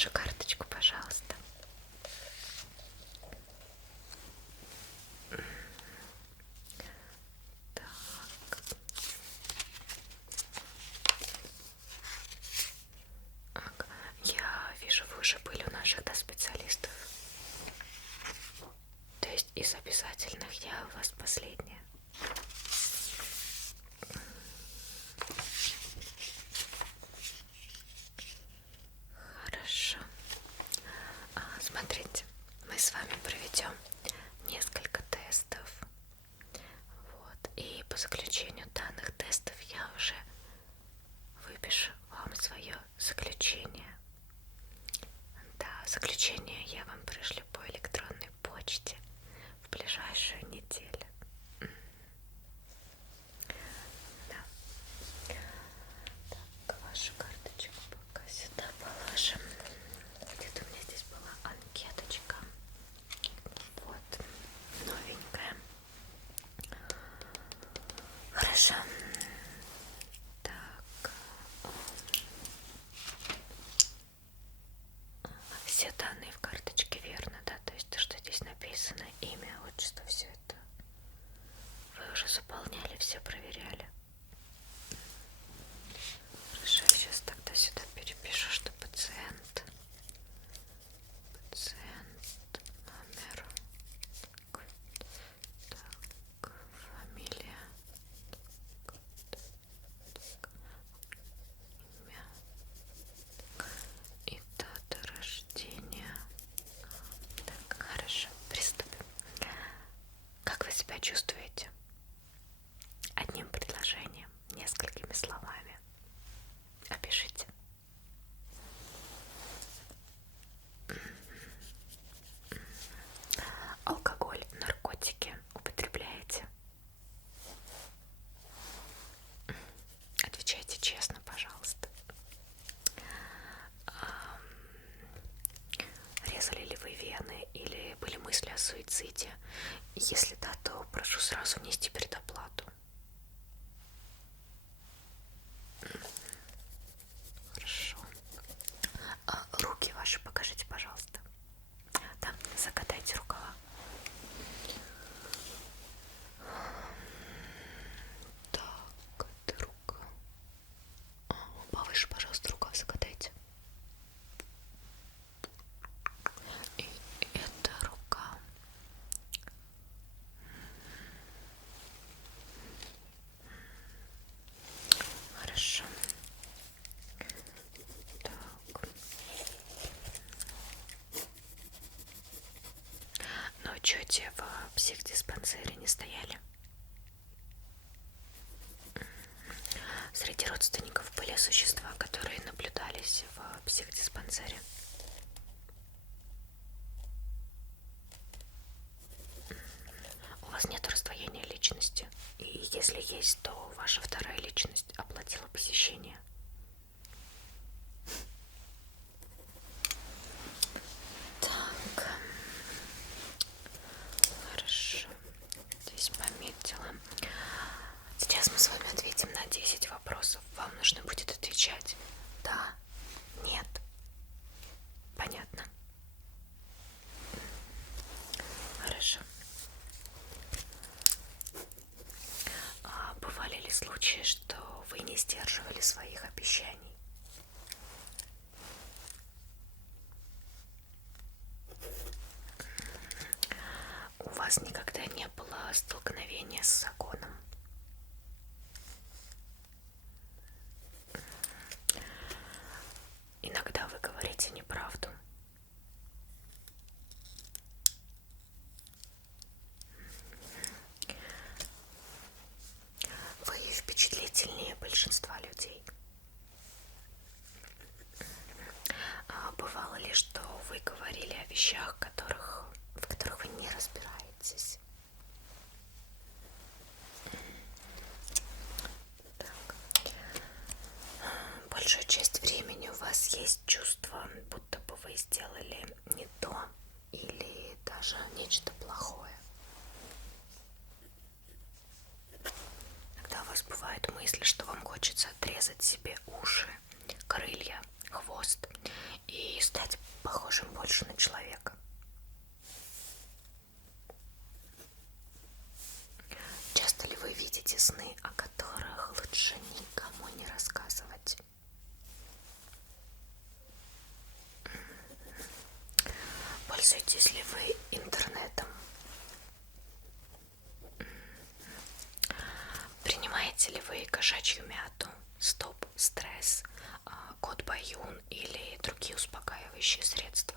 вашу карточку, пожалуйста. Так. Я вижу, вы уже были у наших, да, специалистов. То есть из обязательных я у вас последняя. Хорошо. Смотрите, мы с вами проведем несколько тестов. Вот. И по заключению данных тестов я уже выпишу вам свое заключение. Да, заключение я вам пришлю по электронной почте в ближайшую неделю. Да. Так, вашу карточку пока сюда положим. Где-то у меня здесь была анкеточка. Вот, новенькая. Хорошо. Так. Все данные в карточке верно, да? То есть то, что здесь написано, имя, отчество, все это вы уже заполняли, все проверяли. Хорошо, я сейчас тогда сюда перепишу, что пациент, номер, так, фамилия, имя и дата рождения. Так, хорошо, приступим. Как вы себя чувствуете? Одним предложением, несколькими словами. Опишите. Алкоголь, наркотики употребляете? Отвечайте честно, пожалуйста. Резали ли вы вены или были мысли о суициде? Если да, то прошу сразу внести предоплату. Хорошо. Руки ваши покажите, пожалуйста. Да, закатайте рукава. Так, это рука. Повыше, пожалуйста, рукав закатайте. И это рука. Хорошо. Так. На учете в психдиспансере не стояли? Среди родственников были существа, которые наблюдались в психдиспансере? У вас нет раздвоения личности? И если есть, то ваша вторая личность оплатила посещение? Так. Хорошо. Здесь пометила. Сейчас мы с вами ответим на 10 вопросов. Вам нужно будет отвечать да, нет. Понятно? Хорошо. Бывали ли случаи, что вы не сдерживали своих обещаний? У вас никогда не было столкновения с законом? Иногда вы говорите неправду. Вы впечатлительнее большинства людей. Бывало ли, что вы говорили о вещах, в которых вы не разбираетесь? Так. Большую часть времени у вас есть чувство, будто бы вы сделали не то или даже нечто плохое. Иногда у вас бывают мысли, что вам хочется отрезать себе уши, крылья, хвост и стать похожим больше на человека. Часто ли вы видите сны, о которых лучше никому не рассказывать? Пользуетесь ли вы интернетом? Принимаете ли вы кошачью мяту, стоп-стресс, кот Баюн или другие успокаивающие средства?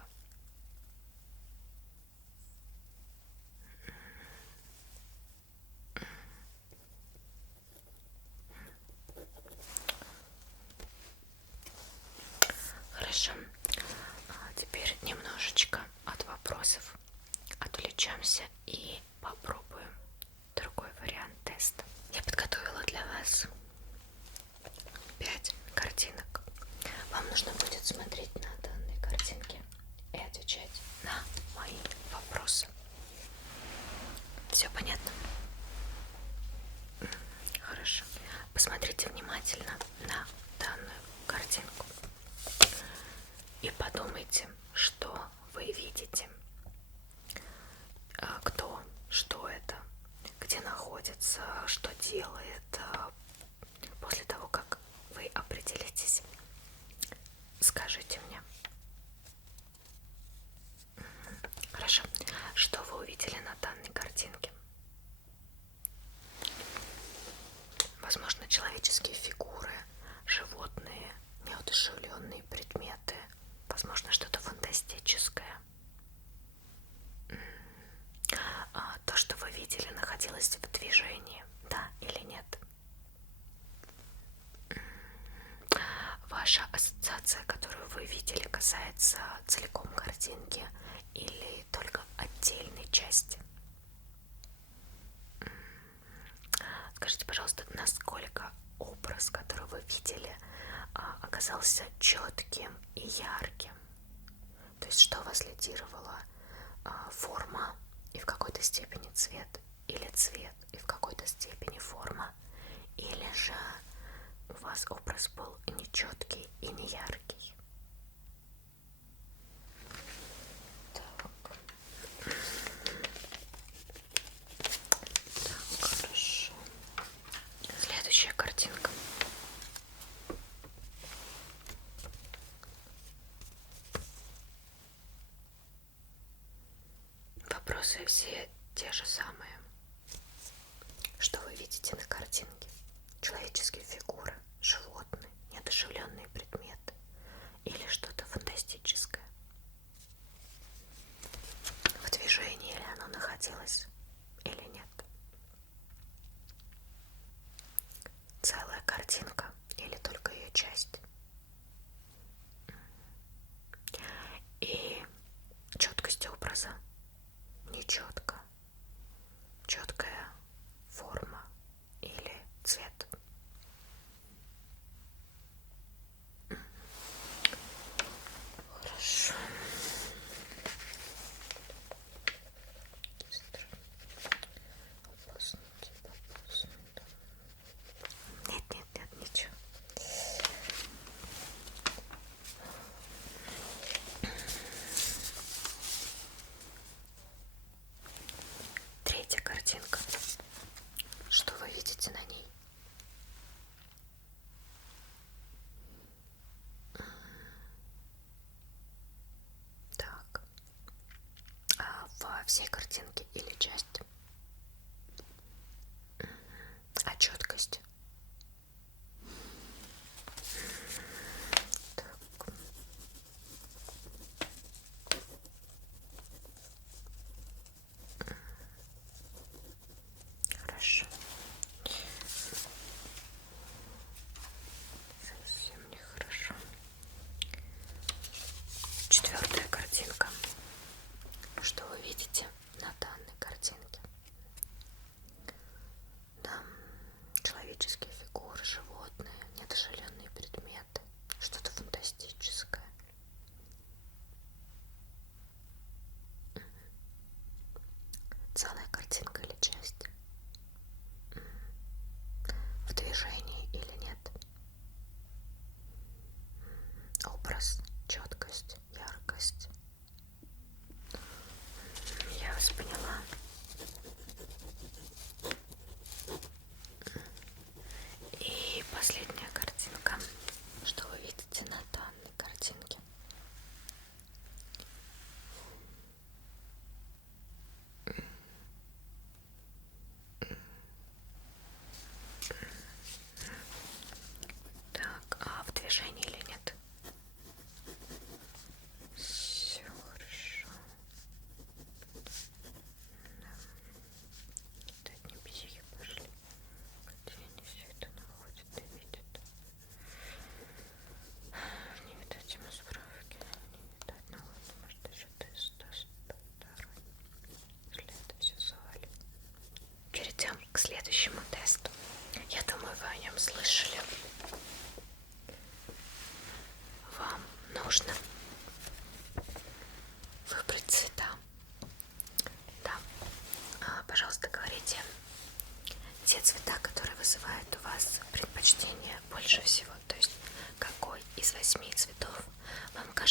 Хорошо. Теперь немножечко от вопросов отвлечемся и попробуем другой вариант теста. Я подготовила для вас 5 картинок. Вам нужно будет смотреть на данные картинки и отвечать на мои вопросы. Все понятно? Хорошо. Посмотрите внимательно на данную картинку и подумайте, что вы видите. Кто, что это, где находится, что делает. После того, как вы определитесь, скажите мне. Хорошо. Что вы увидели на данной картинке? Возможно, человеческие фигуры, животные, неодушевленные предметы, возможно, что-то фантастическое. То, что вы видели, находилось в движении, да или нет? Ваша ассоциация, которую вы видели, касается целиком картинки или только отдельной части? Скажите, пожалуйста, насколько образ, который вы видели, оказался четким и ярким? То есть, что вас лидировало? Форма и в какой-то степени цвет, или цвет и в какой-то степени форма, или же у вас образ был нечеткий и неяркий? Так, хорошо. Следующая картинка. Вопросы все те же самые. Что вы видите на картинке? Человеческие фигуры, животные, неодушевленные предметы или что-то фантастическое? В движении ли оно находилось или нет? Целая картинка или только ее часть? И четкость образа? Нечетко. Четкая форма или цвет? Хорошо. Нет, ничего. Третья картинка. Что вы видите на ней? Так. Во всей картинке или часть? А четкость? Так. Хорошо. Совсем нехорошо. Четвертая картинка. Что вы видите на данной картинке? Да.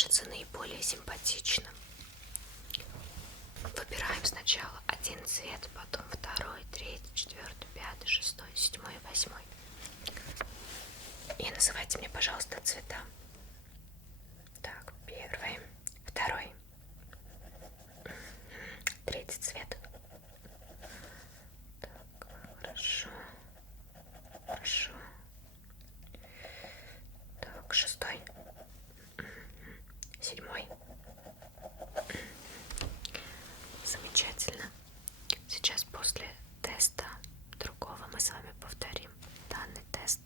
кажется наиболее симпатичным. Выбираем сначала один цвет, потом второй, третий, четвертый, пятый, шестой, седьмой, восьмой. И называйте мне, пожалуйста, цвета. Так, первый, второй, третий цвет. Так, хорошо, хорошо. Так, шестой, седьмой. Замечательно. Сейчас после теста другого мы с вами повторим данный тест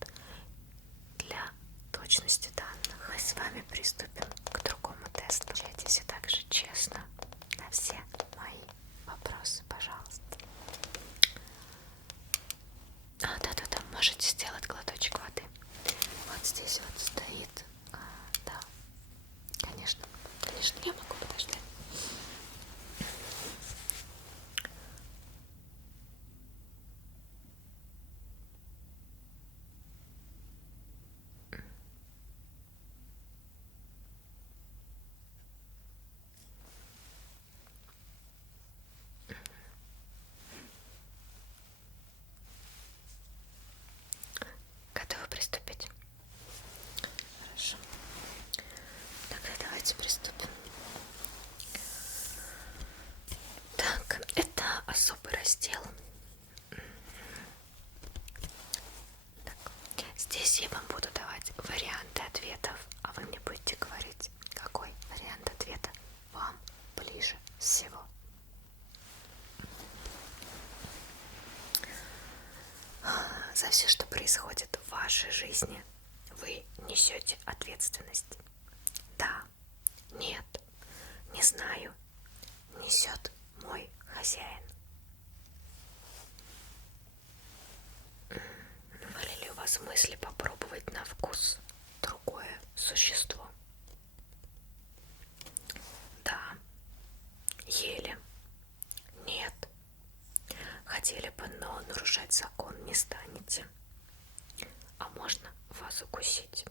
для точности данных. Мы с вами приступим к другому тесту. Отвечайте также честно на все мои вопросы, пожалуйста. Да, можете сделать глоточек воды. Вот здесь вот стоит. Да, конечно, я могу подождать. Готовы приступить? Хорошо. Тогда давайте приступим. Так, это особый раздел. Так, здесь я вам буду давать варианты ответов, а вы мне будете говорить, какой вариант ответа вам ближе всего. За все, что происходит в вашей жизни, вы несете ответственность. Да, нет, не знаю, несет мой хозяин. Были ли у вас мысли попробовать на вкус другое существо? Да. Ели? Нет. Хотели бы, но нарушать закон не станете. А можно вас укусить?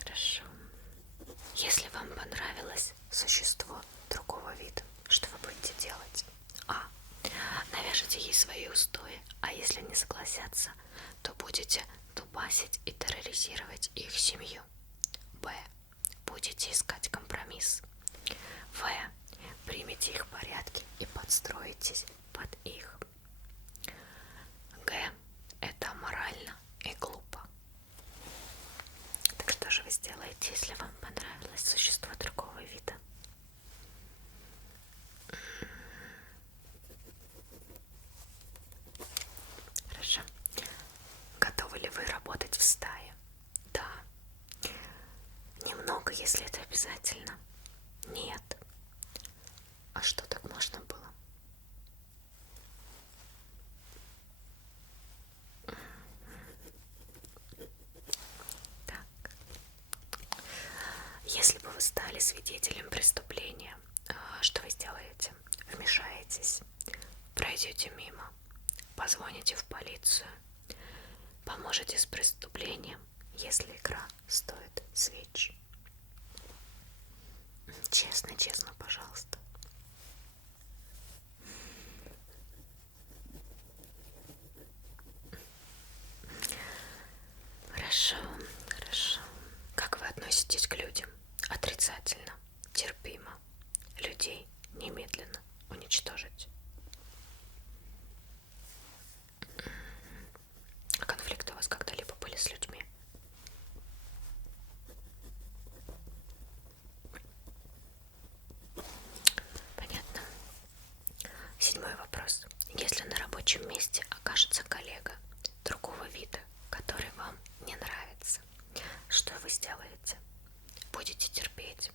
Хорошо. Если вам понравилось существо другого вида, что вы будете делать? А. Навяжете ей свои устои, а если не согласятся, то будете дубасить и терроризировать их семью. Б. Будете искать компромисс. В. Примите их порядки и подстроитесь под их. Г. Это аморально и глупо. Так что же вы сделаете, если вам понравилось существо другого вида? Хорошо. Готовы ли вы работать в стае? Да. Немного, если это обязательно. Нет. А что, так можно было? Так. Если бы вы стали свидетелем преступления, что вы сделаете? Вмешаетесь, пройдете мимо, позвоните в полицию, поможете с преступлением, если игра стоит свеч. Честно, честно, пожалуйста. Хорошо, хорошо. Как вы относитесь к людям? Отрицательно, терпимо. Людей немедленно уничтожить. А конфликты у вас когда-либо были с людьми? Понятно. 7-й вопрос. Если на рабочем месте окажется коллега другого вида, который вам не нравится, что вы сделаете? Будете терпеть?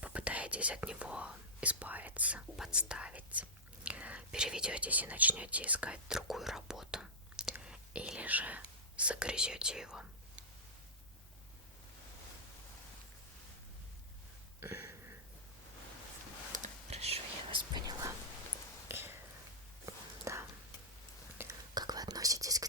Попытаетесь от него избавиться, подставить? Переведетесь и начнете искать другую работу? Или же загрызете его? Хорошо, я вас поняла. Да. Как вы относитесь к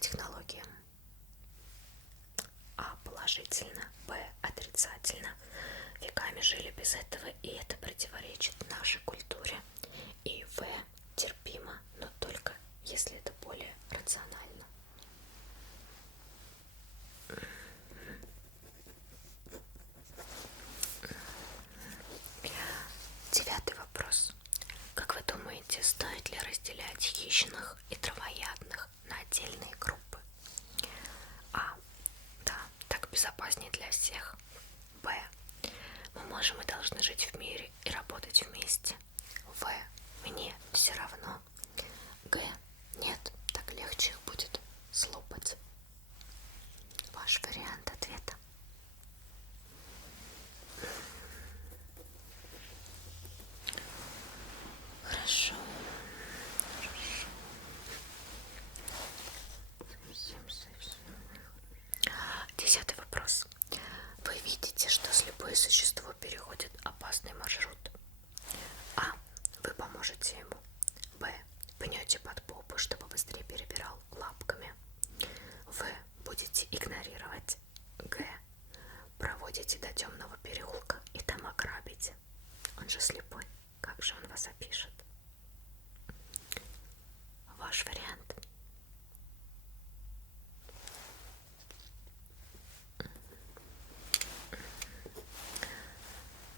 рационально. Девятый вопрос. Как вы думаете, стоит ли разделять хищных и травоядных на отдельные группы? А. Да, так безопаснее для всех. Б. Мы можем и должны жить в мире и работать вместе. В. Мне все равно. Г. Нет, так легче их будет слопать. Ваш вариант ответа. Хорошо. Хорошо. Совсем. Десятый вопрос. Вы видите, что слепое существо переходит опасный маршрут. А. Вы поможете ему. Б. Пнете под попу, чтобы быстрее перебирал лапками. В. Будете игнорировать. Г. Проводите до темного переулка и там ограбите. Он же слепой. Как же он вас опишет? Ваш вариант.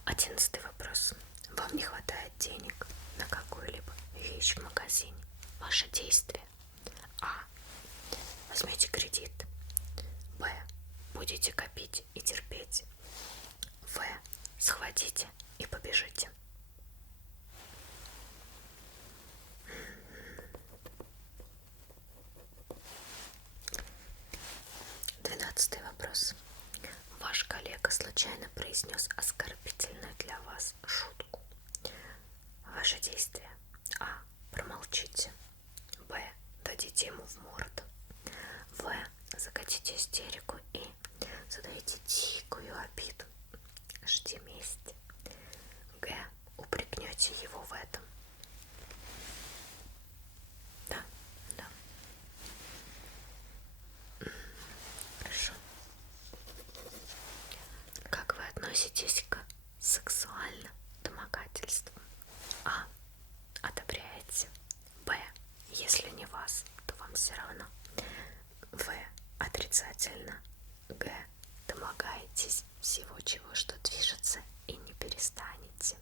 Одиннадцатый вопрос. Вам не хватает денег на какую-либо вещь в магазине. Ваше действие. А. Возьмете кредит. Б. Будете копить и терпеть. В. Схватите и побежите. Двенадцатый вопрос. Ваш коллега случайно произнес оскорбительную для вас шутку. Ваше действие. А. Промолчите. Б. Дадите ему в морду. В. Закатите истерику и задаете дикую обиду. Жди мести. Г. Упрекнете его в этом. Да. Хорошо. Как вы относитесь к сексуальным домогательствам? А. Одобряете. Б. Если не вас, то вам все равно. В. Отрицательно. Г. Домогаетесь всего, чего что движется, и не перестанете.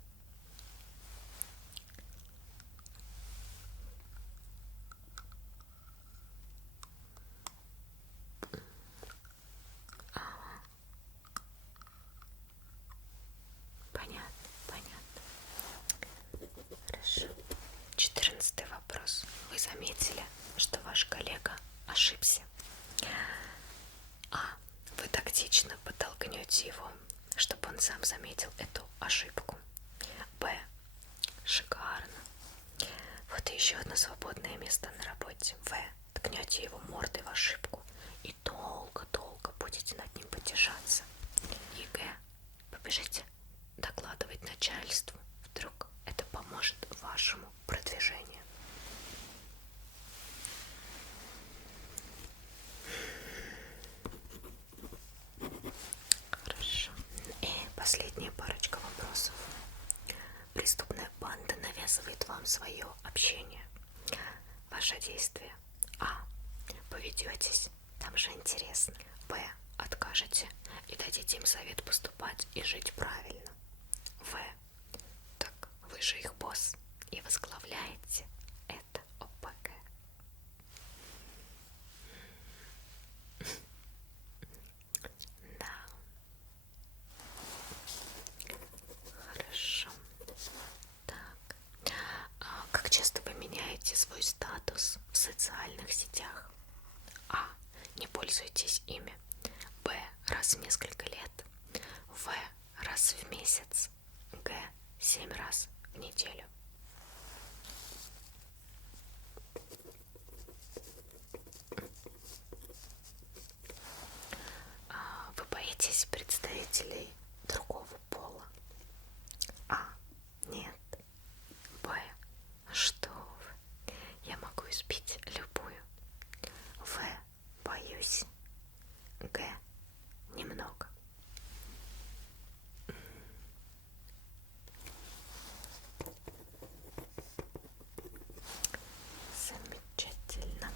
Понятно. Хорошо. 14 вопрос. Вы заметили, что ваш коллега ошибся? А. Вы тактично подтолкнете его, чтобы он сам заметил эту ошибку. Б. Шикарно. Вот и еще одно свободное место на работе. В. Ткнете его мордой в ошибку и долго-долго будете над ним потешаться. И Г. Побежите докладывать начальству. Вдруг это поможет вашему продвижению. Хорошо. И последняя парочка вопросов. Преступная банда навязывает вам свое общение. Ваше действие. А. Поведетесь, там же интересно. Б. Откажете и дадите им совет поступать и жить правильно. В. Так вы же их босс и возглавляете это ОПГ. Да. Хорошо. Так. Как часто вы меняете свой статус в социальных сетях? А. Не пользуйтесь ими. Б. Раз в несколько лет. В. Раз в месяц. Г. 7 раз в неделю. Вы боитесь представителей другого пола? А. Нет. Б. Что вы? Я могу избить любую. В. Боюсь. Г. Немного. Замечательно.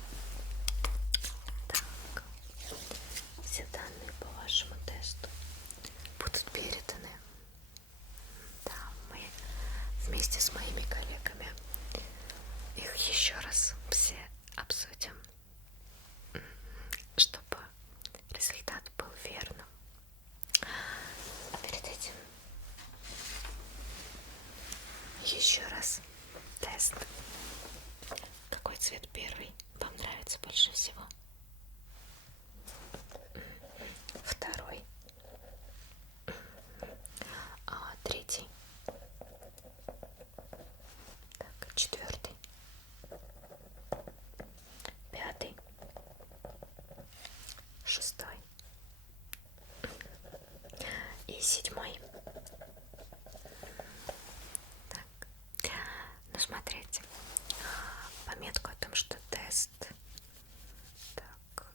цвет первый вам нравится больше всего? Второй. Третий. Так, четвертый. Пятый. Шестой. И седьмой. Так. Ну, смотрите. Пометку о том, что тест. Так.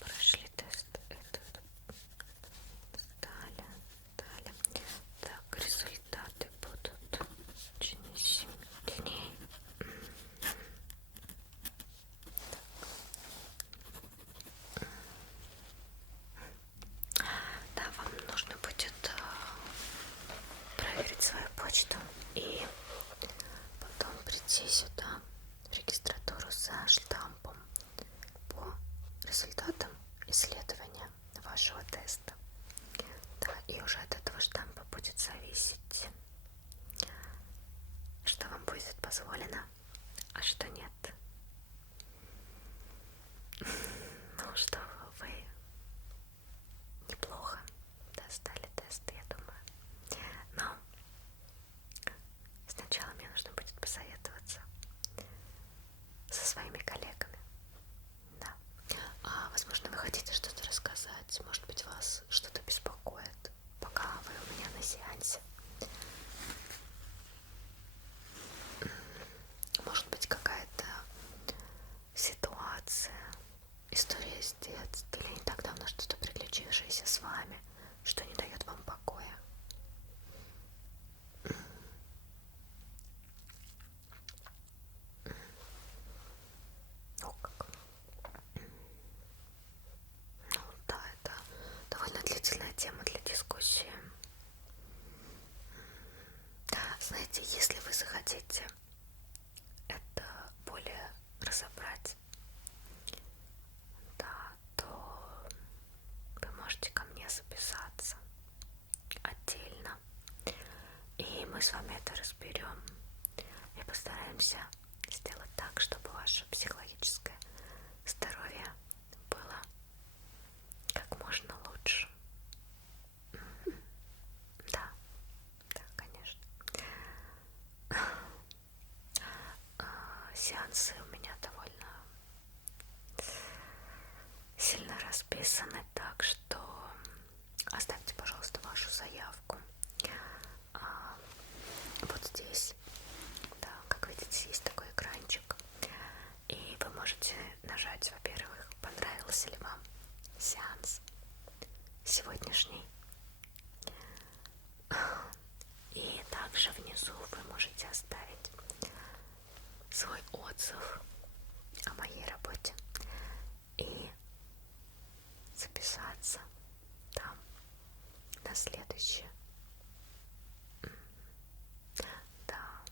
Прошли тест. Этот. Далее. Далее. Так, результаты будут в течение 7 дней. Да, вам нужно будет проверить свою почту и потом прийти сюда в регистратуру за штампом по результатам исследования вашего теста. Да, и уже от этого штампа будет зависеть, что вам будет позволено, а что нет. Ну что вы неплохо сдали тест, я думаю. Но сначала мне нужно будет посоветоваться со своими коллегами. Да. Возможно, вы хотите что-то рассказать, может быть, вас что-то беспокоит, пока вы у меня на сеансе. Может быть, какая-то ситуация, история с детства или не так давно что-то приключившееся с вами, что не дает вам покоя. О, как. Ну да, это довольно длительная тема для дискуссии. Знаете, если вы захотите это более разобрать, да, то вы можете ко мне записаться отдельно, и мы с вами это разберем и постараемся сделать так, чтобы ваше психологическое здоровье было как можно лучше. Да, да, конечно. Сеансы у меня довольно сильно расписаны, так что оставьте, пожалуйста, вашу заявку вот здесь. Да, как видите, есть такой экранчик, и вы можете нажать, во-первых, понравился ли вам сеанс сегодняшний, и также внизу вы можете оставить свой отзыв о моей работе и записаться там на следующее. Да,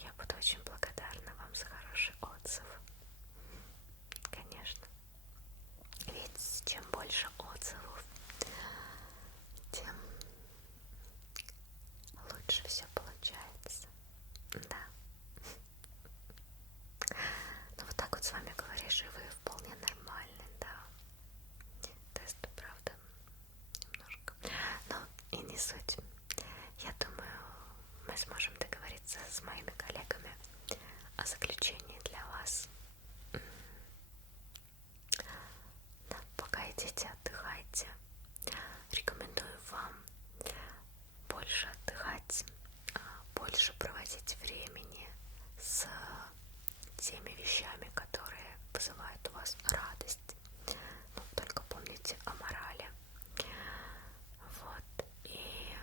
я буду очень благодарна вам за хороший отзыв. Конечно. Ведь чем больше отзывов, тем лучше все получается. Да. Ну вот так вот с вами говоришь, и вы вполне нормальный, да. Тест, правда, немножко. Но и не суть. Я думаю, мы сможем договориться с моими коллегами о заключении для вас. Да, пока идите, отдыхайте. Рекомендую вам больше отдыхать, больше проводить времени с теми вещами, которые вызывают у вас радость. Но только помните о морали. Вот. И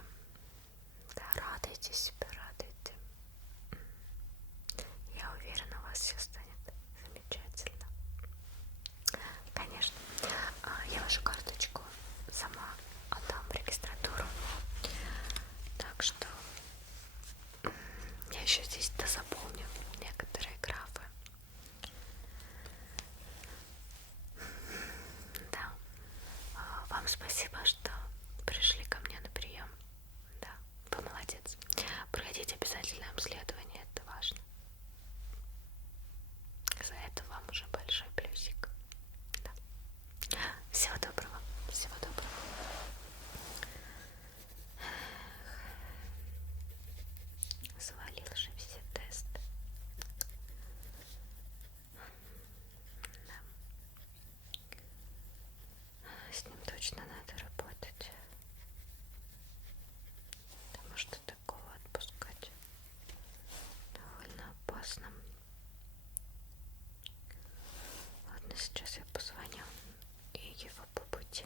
да, радуйте себя, радуйте. Я уверена, у вас все станет замечательно. Конечно, я вашу карточку сама отдам в регистратуру. Так что я еще здесь дозаполню некоторые графы. Сейчас я позвоню и его по пути.